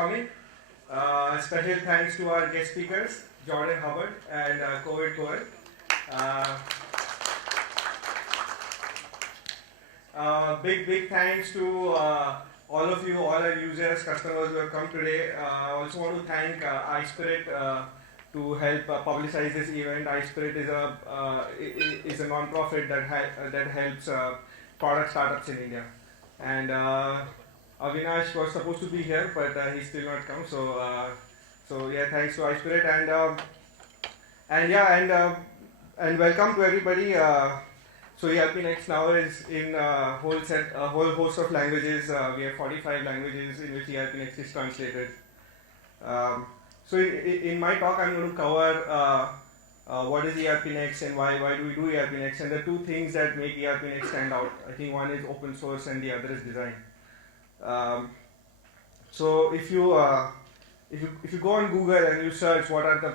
coming. Special thanks to our guest speakers, Jordan Hubbard and Covid Cohen. Big thanks to all of you, all our users, customers who have come today. I also want to thank iSpirit to help publicize this event. iSpirit is a non-profit that helps product startups in India. And Avinash was supposed to be here, but he's still not come. So yeah, thanks to iSpirit and welcome to everybody. So ERP Next now is in a whole host of languages. We have 45 languages in which ERP Next is translated. So in my talk, I'm going to cover what is ERP Next and why do we do ERP Next, and the two things that make ERP Next stand out. I think one is open source and the other is design. So if you go on Google and you search what are the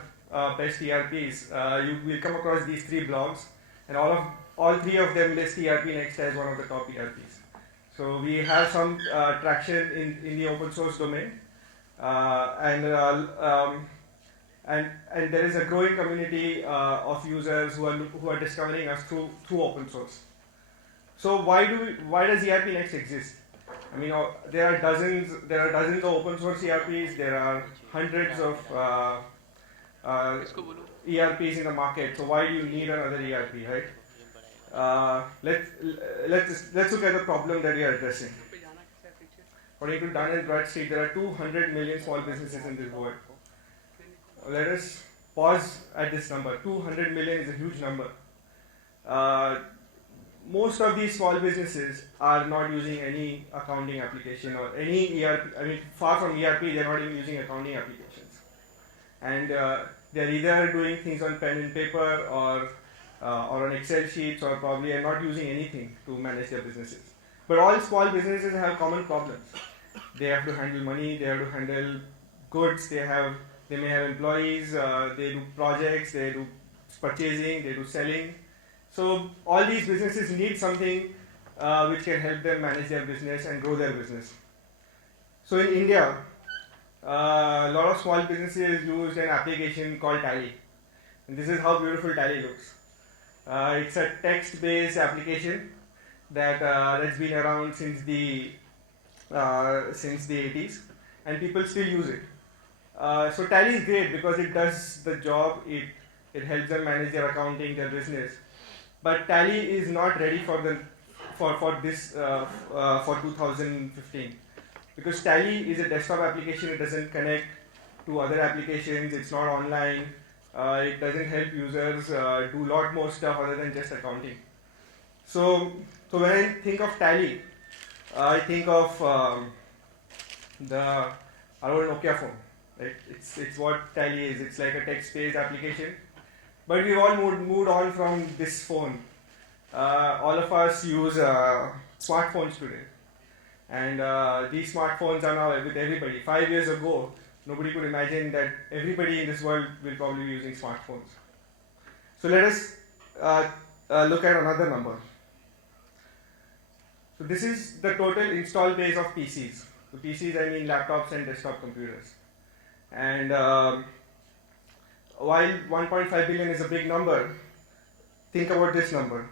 best ERPs, you will come across these three blogs, and all three of them list ERP Next as one of the top ERPs. So we have some traction in the open source domain, and there is a growing community of users who are discovering us through open source. So why does ERP Next exist? I mean, there are dozens of open source ERPs. There are hundreds of ERPs in the market. So why do you need another ERP, right? Let's look at the problem that we are addressing. According to Dun & Bradstreet, there are 200 million small businesses in this world. Let us pause at this number. 200 million is a huge number. Most of these small businesses are not using any accounting application or any ERP. I mean, far from ERP, they're not even using accounting applications. And they're either doing things on pen and paper or on Excel sheets, or probably are not using anything to manage their businesses. But all small businesses have common problems. They have to handle money, they have to handle goods, they may have employees, they do projects, they do purchasing, they do selling. So all these businesses need something which can help them manage their business and grow their business. So in India, a lot of small businesses use an application called Tally. And this is how beautiful Tally looks. It's a text-based application that's been around since the 80s, and people still use it. So Tally is great because it does the job. It helps them manage their accounting, their business. But Tally is not ready for 2015, because Tally is a desktop application. It doesn't connect to other applications. It's not online. It doesn't help users do a lot more stuff other than just accounting. So when I think of Tally, I think of our old Nokia phone. Right? It's what Tally is. It's like a text-based application. But we've all moved on from this phone. All of us use smartphones today. And these smartphones are now with everybody. 5 years ago, nobody could imagine that everybody in this world will probably be using smartphones. So let us look at another number. So this is the total install base of PCs. So PCs, I mean laptops and desktop computers. And while 1.5 billion is a big number, think about this number.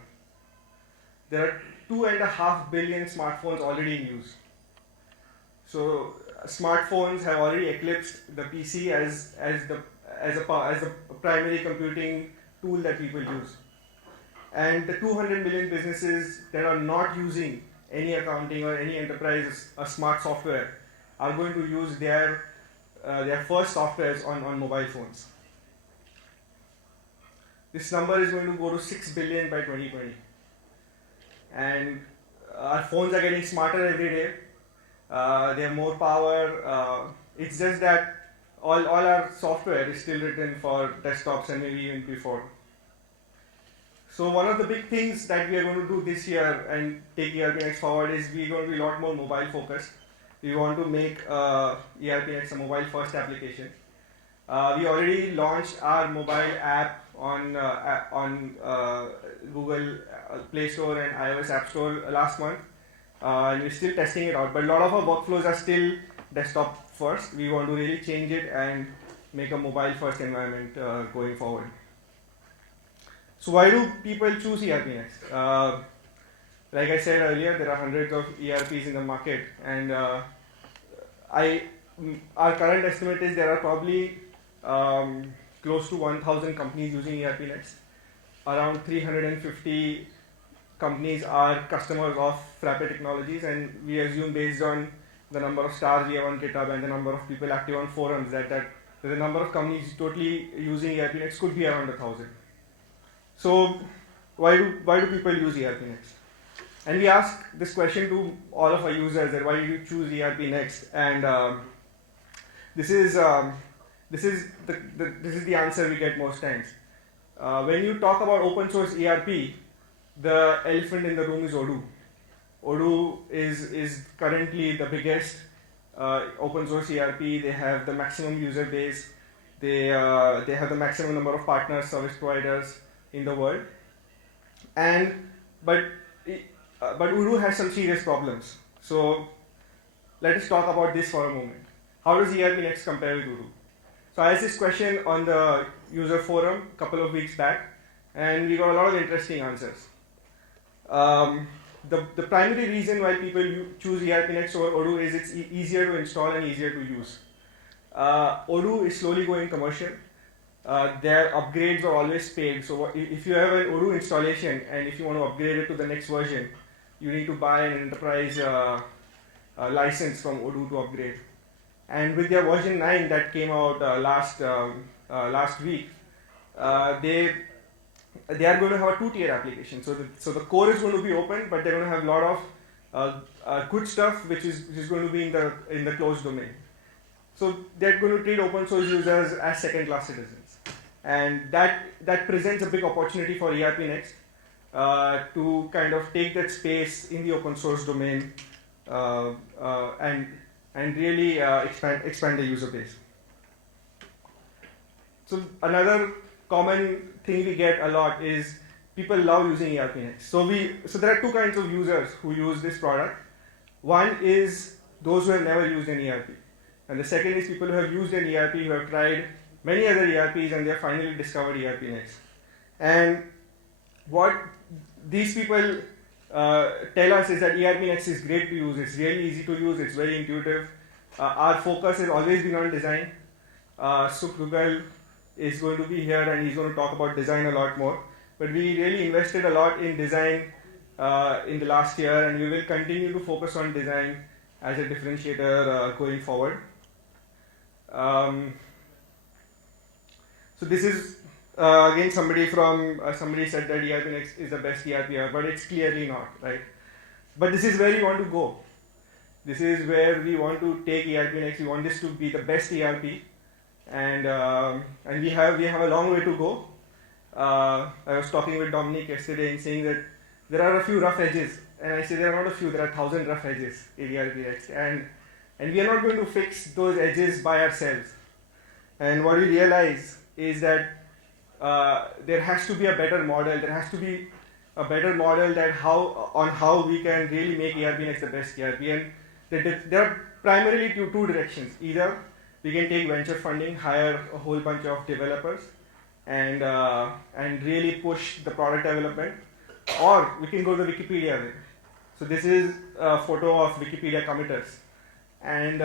There are 2.5 billion smartphones already in use. So smartphones have already eclipsed the PC as a primary computing tool that people use. And the 200 million businesses that are not using any accounting or any enterprise smart software are going to use their first softwares on mobile phones. This number is going to go to 6 billion by 2020. And our phones are getting smarter every day. They have more power. It's just that all our software is still written for desktops and maybe even before. So one of the big things that we are going to do this year and take ERP Next forward is we're going to be a lot more mobile focused. We want to make ERP Next a mobile first application. We already launched our mobile app on Google Play Store and iOS App Store last month. and we're still testing it out. But a lot of our workflows are still desktop first. We want to really change it and make a mobile first environment going forward. So why do people choose ERP Next? Like I said earlier, there are hundreds of ERPs in the market, and our current estimate is there are probably close to 1,000 companies using ERP Next. Around 350 companies are customers of Frappe Technologies, and we assume based on the number of stars we have on GitHub and the number of people active on forums that the number of companies totally using ERP Next could be around 1,000. So why do people use ERP Next? And we ask this question to all of our users that why do you choose ERP Next? And this is the answer we get most times. When you talk about open source ERP, the elephant in the room is Odoo. Odoo is currently the biggest open source ERP. They have the maximum user base. They have the maximum number of partners, service providers in the world. But Odoo has some serious problems. So let us talk about this for a moment. How does ERP Next compare with Odoo? So I asked this question on the user forum a couple of weeks back, and we got a lot of interesting answers. The primary reason why people choose ERP Next over Odoo is it's easier to install and easier to use. Odoo is slowly going commercial. Their upgrades are always paid. So if you have an Odoo installation and if you want to upgrade it to the next version, you need to buy an enterprise license from Odoo to upgrade. And with their version 9 that came out last week, they are going to have a two-tier application. So the core is going to be open, but they're going to have a lot of good stuff which is going to be in the closed domain. So they're going to treat open source users as second-class citizens, and that presents a big opportunity for ERP Next to kind of take that space in the open source domain and really expand the user base. So another common thing we get a lot is people love using ERP Next. So there are two kinds of users who use this product. One is those who have never used an ERP. And the second is people who have used an ERP, who have tried many other ERPs, and they have finally discovered ERP Next. And what these people tell us is that ERP Next is great to use. It's really easy to use. It's very intuitive. Our focus has always been on design. Sukh Duggal is going to be here, and he's going to talk about design a lot more. But we really invested a lot in design in the last year, and we will continue to focus on design as a differentiator going forward. So this is again somebody said that ERP Next is the best ERP ever, but it's clearly not, right? But this is where we want to go. This is where we want to take ERP Next. We want this to be the best ERP, and we have a long way to go. I was talking with Dominic yesterday and saying that there are a few rough edges, and I say there are not a few, there are 1,000 rough edges in ERP Next, and we are not going to fix those edges by ourselves. And what we realize is that there has to be a better model. There has to be a better model that how we can really make ERP Next the best ERP. And there are primarily two directions. Either we can take venture funding, hire a whole bunch of developers, and really push the product development, or we can go the Wikipedia way. So this is a photo of Wikipedia committers, and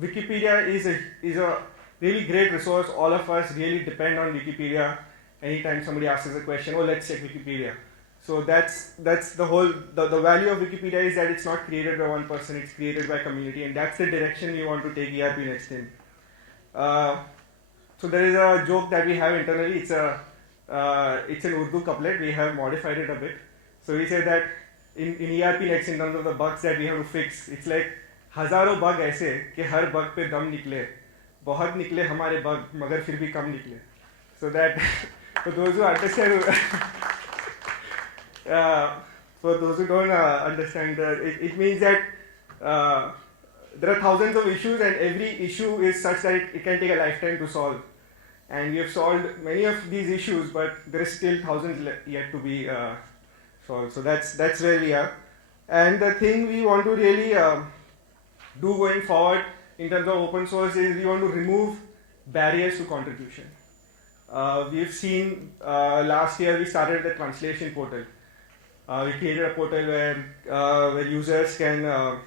Wikipedia is a really great resource. All of us really depend on Wikipedia. Anytime somebody asks us a question, oh, let's check Wikipedia. So that's the whole, the value of Wikipedia is that it's not created by one person, it's created by community, and that's the direction we want to take ERP Next in. So there is a joke that we have internally. It's an Urdu couplet. We have modified it a bit. So we say that in ERP Next, in terms of the bugs that we have to fix, it's like हजारों bug ऐसे कि हर bug पे दम निकले, बहुत निकले हमारे bug मगर फिर भी कम निकले. So that for those who understand, for those who don't understand, it means that there are thousands of issues, and every issue is such that it can take a lifetime to solve. And we have solved many of these issues, but there is still thousands yet to be solved. So that's where we are. And the thing we want to really do going forward in terms of open source is we want to remove barriers to contribution. We've seen last year we started the translation portal. We created a portal where users can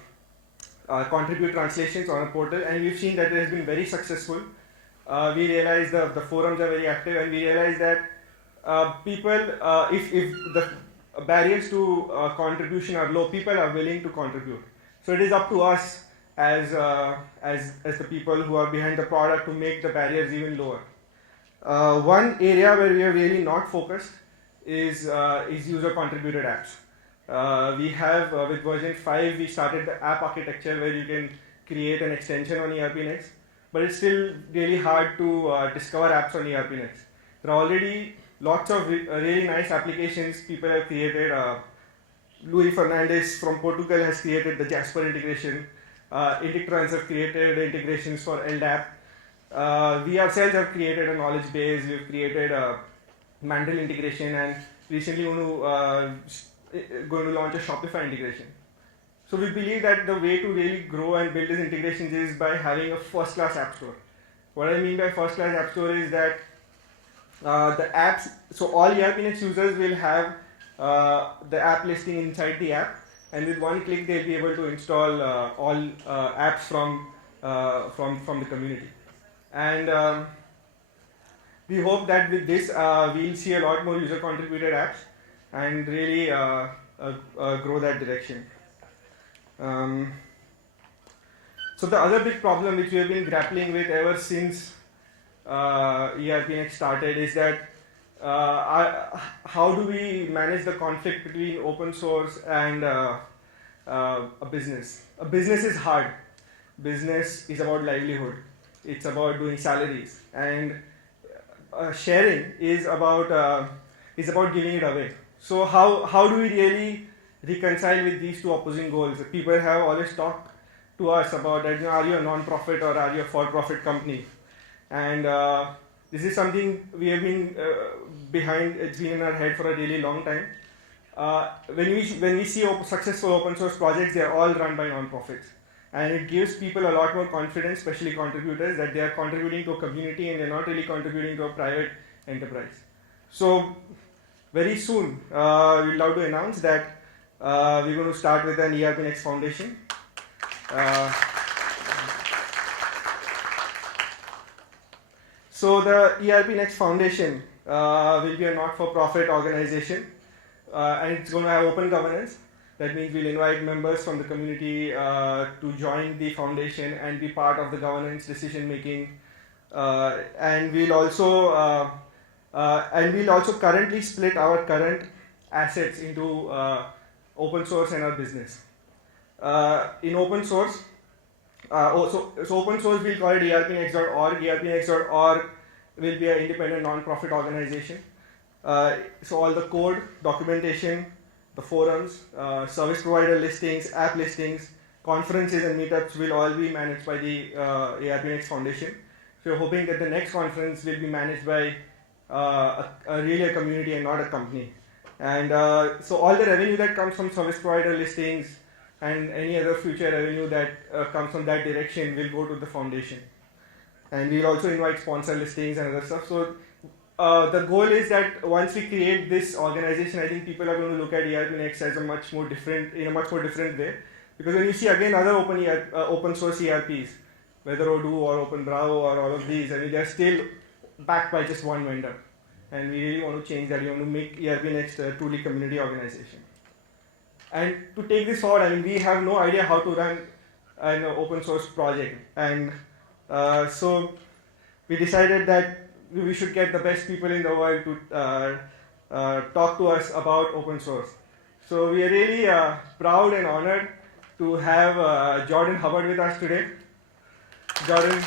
contribute translations on a portal, and we've seen that it has been very successful. We realized the forums are very active, and we realized that people, if the barriers to contribution are low, people are willing to contribute. So it is up to us as the people who are behind the product to make the barriers even lower. One area where we are really not focused is user contributed apps. We have with version 5 we started the app architecture where you can create an extension on ERP Next, but it's still really hard to discover apps on ERP Next. There are already lots of really nice applications people have created. Luis Fernandez from Portugal has created the Jasper integration. Indictrans have created integrations for LDAP. We ourselves have created a knowledge base. We've created a Mandrill integration, and recently going to launch a Shopify integration. So we believe that the way to really grow and build these integrations is by having a first-class app store. What I mean by first-class app store is that the apps, so all ERP Next users will have the app listing inside the app, and with one click they'll be able to install all apps from the community. And we hope that with this we'll see a lot more user contributed apps and really grow that direction. So the other big problem which we have been grappling with ever since ERP Next started is that how do we manage the conflict between open source and a business? A business is hard. Business is about livelihood. It's about doing salaries, and sharing is about giving it away. So how do we really reconcile with these two opposing goals? People have always talked to us about that, are you a non-profit or are you a for-profit company? And this is something we have been behind. It's been in our head for a really long time. When we see successful open source projects, they are all run by non-profits, and it gives people a lot more confidence, especially contributors, that they are contributing to a community and they're not really contributing to a private enterprise. So very soon we'd love to announce that we're going to start with an ERP Next Foundation. So the ERP Next Foundation will be a not-for-profit organization, and it's going to have open governance. That means we'll invite members from the community to join the foundation and be part of the governance decision making. And we'll also currently split our current assets into open source and our business. In open source, so open source we'll call it ERPnext.org. ERPnext.org will be an independent non-profit organization. So all the code, documentation, the forums, service provider listings, app listings, conferences and meetups will all be managed by the ERP Next Foundation. So we're hoping that the next conference will be managed by really a community and not a company. And so all the revenue that comes from service provider listings and any other future revenue that comes from that direction will go to the foundation. And we'll also invite sponsor listings and other stuff. So the goal is that once we create this organization, I think people are going to look at ERP Next as in a much more different way. Because when you see again other open source ERPs, whether Odoo or OpenBravo or all of these, I mean they're still backed by just one vendor. And we really want to change that. We want to make ERP Next a truly community organization. And to take this forward, I mean we have no idea how to run an open source project, and so we decided that we should get the best people in the world to talk to us about open source. So we are really proud and honored to have Jordan Hubbard with us today. Jordan.